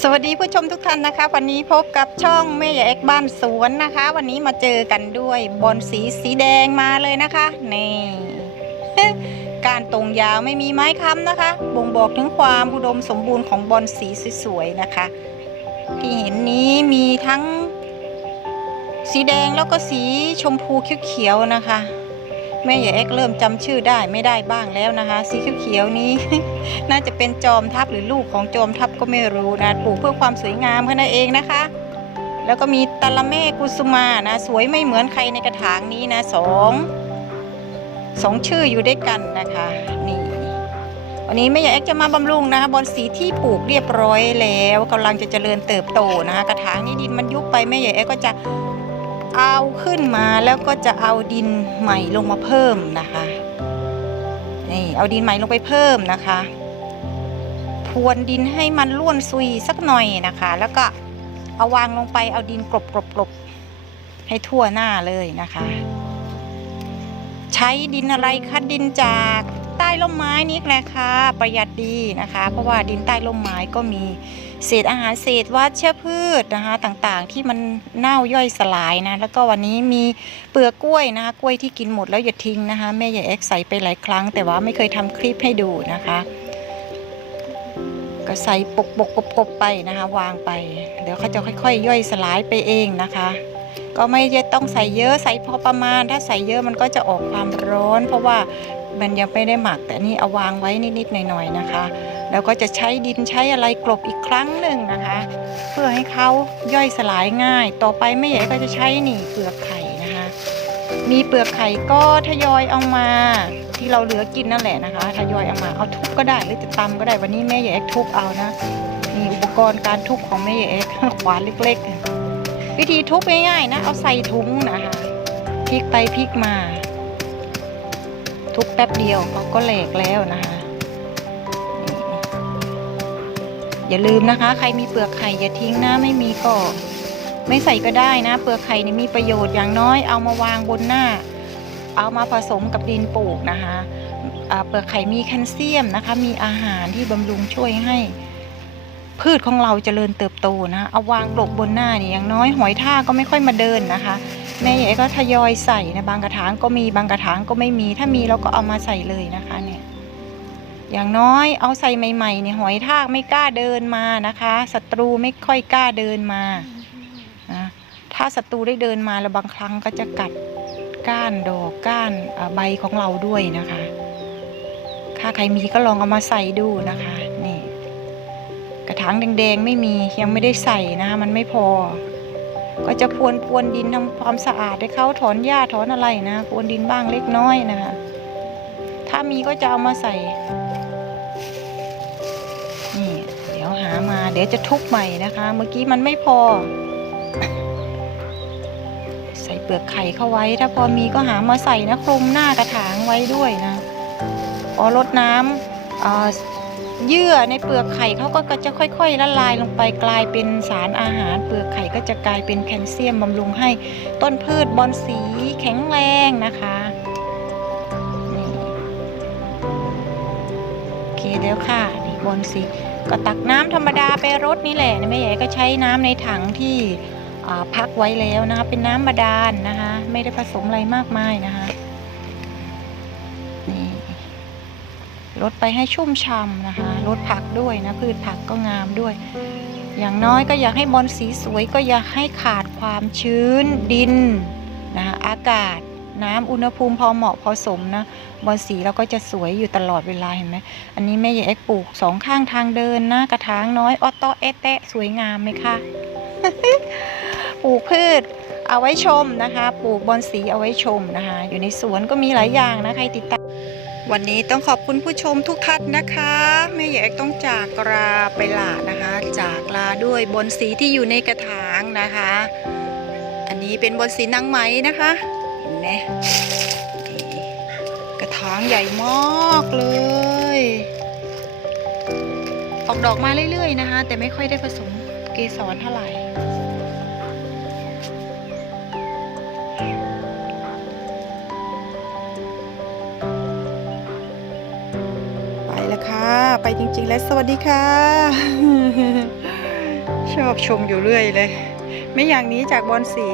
สวัสดีผู้ชมทุกท่านนะคะ วันนี้พบกับช่องแม่ใหญ่เอกบ้านสวนนะคะ วันนี้มาเจอกันด้วยบอลสีสีแดงมาเลยนะคะนี่การตรงยาวไม่มีไม้ค้ำนะคะ บ่งบอกถึงความอุดมสมบูรณ์ของบอลสีสวยๆนะคะ ที่เห็นนี้มีทั้งสีแดงแล้วก็สีชมพูเขียวๆนะคะ แม่ใหญ่เอ็กเริ่มจำชื่อได้ไม่ได้บ้างแล้วนะคะ สีเขียวๆนี้ น่าจะเป็นจอมทัพหรือลูกของจอมทัพก็ไม่รู้นะปลูกเพื่อความสวยงามแค่นั้นเองนะคะ แล้วก็มีตะละเม่กุสุมานะสวยไม่เหมือนใครในกระถางนี้นะสองสองชื่ออยู่ด้วยกันนะคะนี่วันนี้แม่ใหญ่เอ็กจะมาบำรุงนะคะบอนสีที่ปลูกเรียบร้อยแล้วกำลังจะเจริญเติบโตนะคะ กระถางนี้ดินมันยุบไปแม่ใหญ่เอ็กก็จะ เอาขึ้นมาแล้วก็จะเอาดินใหม่ลงมาเพิ่มนะคะนี่เอาดินใหม่ลงไปเพิ่มนะคะพรวนดินให้มันร่วนซุยสักหน่อยนะคะ แล้วก็เอาวางลงไปเอาดินกลบกลบกลบให้ทั่วหน้าเลยนะคะ ใช้ดินอะไรคะดินจากใต้ร่มไม้นี่แหละค่ะประหยัดดีนะคะ เพราะว่าดินใต้ร่มไม้ก็มี เศษอาหารเศษวัชพืชนะคะต่างๆ ที่มันเน่าย่อยสลายนะแล้วก็วันนี้มีเปลือกกล้วยนะคะกล้วยที่กินหมดแล้วอย่าทิ้งนะคะแม่ใหญ่เอ็กใส่ไปหลายครั้ง แต่ว่าไม่เคยทำคลิปให้ดูนะคะ ก็ใส่ปกปกกบกบไปนะคะ วางไป เดี๋ยวเขาจะค่อยๆ ย่อยสลายไปเองนะคะ ก็ไม่ต้องใส่เยอะใส่พอประมาณ ถ้าใส่เยอะมันก็จะออกความร้อน เพราะว่า มันยังไม่ได้หมัก แต่นี่เอาวางไว้นิดๆหน่อยๆนะคะ แล้วก็จะใช้ดินใช้อะไรกลบอีกครั้งหนึ่งนะคะ เพื่อให้เขาย่อยสลายง่าย ต่อไปไม่ใหญ่ก็จะใช้นี่เปลือกไข่นะคะ มีเปลือกไข่ก็ทยอยเอามา ที่เราเหลือกินนั่นแหละนะคะทยอยเอามาเอาทุบก็ได้หรือจะตำก็ได้วันนี้แม่ใหญ่เอ็กทุบเอานะนี่อุปกรณ์การทุบของแม่ใหญ่เอ็กขวานเล็ก ๆ วิธีทุบง่ายๆนะเอาใส่ถุงนะคะพลิกไปพลิกมา ทุบแป๊บเดียวเขาก็แหลกแล้วนะคะอย่าลืมนะคะ ใครมีเปลือกไข่อย่าทิ้งนะไม่มีก็ ไม่ใส่ก็ได้นะ เปลือกไข่นี่มีประโยชน์อย่างน้อยเอามาวางบนหน้า เอามาผสมกับดินปลูกนะคะเปลือกไข่มีแคลเซียมนะคะ มีอาหารที่บำรุงช่วยให้ พืชของเราเจริญเติบโตนะเอาวางกลบบนหน้านี่อย่างน้อยหอยทากก็ไม่ค่อยมาเดินนะคะ แม่ใหญ่ก็ทยอยใส่นะบางกระถางก็มีบางกระถางก็ไม่มี ถ้ามีเราก็เอามาใส่เลยนะคะเนี่ย อย่างน้อยเอาใส่ใหม่ๆเนี่ยหอยทากไม่กล้าเดินมานะคะศัตรูไม่ค่อยกล้าเดินมานะถ้าศัตรูได้เดินมาแล้วบางครั้งก็จะกัดก้านดอกก้านใบของเราด้วยนะคะถ้าใครมีก็ลองเอามาใส่ดูนะคะนี่กระถางแดงๆไม่มียังไม่ได้ใส่นะคะมันไม่พอ ก็จะพวนพวนดินทำความสะอาดให้เขาถอนหญ้าถอนอะไรนะพวนดินบ้างเล็กน้อยนะคะ ถ้ามีก็จะเอามาใส่นี่เดี๋ยวหามาเดี๋ยวจะทุบใหม่นะคะ เมื่อกี้มันไม่พอ ใส่เปลือกไข่เข้าไว้ ถ้าพอมีก็หามาใส่นะคลุมหน้ากระถางไว้ด้วยนะพอรดน้ำ เยื่อในเปลือกไข่เขาก็จะค่อย ๆ ละลายลงไปกลายเป็นสารอาหาร เปลือกไข่ก็จะกลายเป็นแคลเซียมบำรุงให้ต้นพืชบอนสีแข็งแรงนะคะโอเคแล้วค่ะนี่บอนสีก็ตักน้ำธรรมดาไปรดนี่แหละแม่ใหญ่ก็ใช้น้ำในถังที่พักไว้แล้วนะคะเป็นน้ำบาดาลนะคะ ไม่ได้ผสมอะไรมากมายนะคะ ลดไปให้ชุ่มช่ำนะคะลดผักด้วยนะพืชผักก็งามด้วย อย่างน้อยก็อยากให้บอลสีสวยก็อยากให้ขาดความชื้นดินนะคะอากาศน้ำอุณหภูมิพอเหมาะพอสมนะบอลสีเราก็จะสวยอยู่ตลอดเวลาเห็นไหมอันนี้แม่ใหญ่เอ็กปลูกสองข้างทางเดินนะกระถางน้อยออโตเอเตะสวยงามไหมคะปลูกพืชเอาไว้ชมนะคะ ปลูกบอลสีเอาไว้ชมนะคะ อยู่ในสวนก็มีหลายอย่างนะใครติดตาม วันนี้ต้องขอบคุณผู้ชมทุกท่านนะคะแม่ใหญ่เอกต้องจากลาไปลานะคะ จากลาด้วยบนสีที่อยู่ในกระถางนะคะ อันนี้เป็นบนสีนางไหมนะคะเห็นไหมกระถางใหญ่มากเลย ออกดอกมาเรื่อยๆนะคะ แต่ไม่ค่อยได้ผสมเกสรเท่าไหร่ แล้วค่ะ ไปจริง ๆ แล้วสวัสดีค่ะ ชอบชมอยู่เรื่อยเลย ไม่อย่างนี้จากบอลสี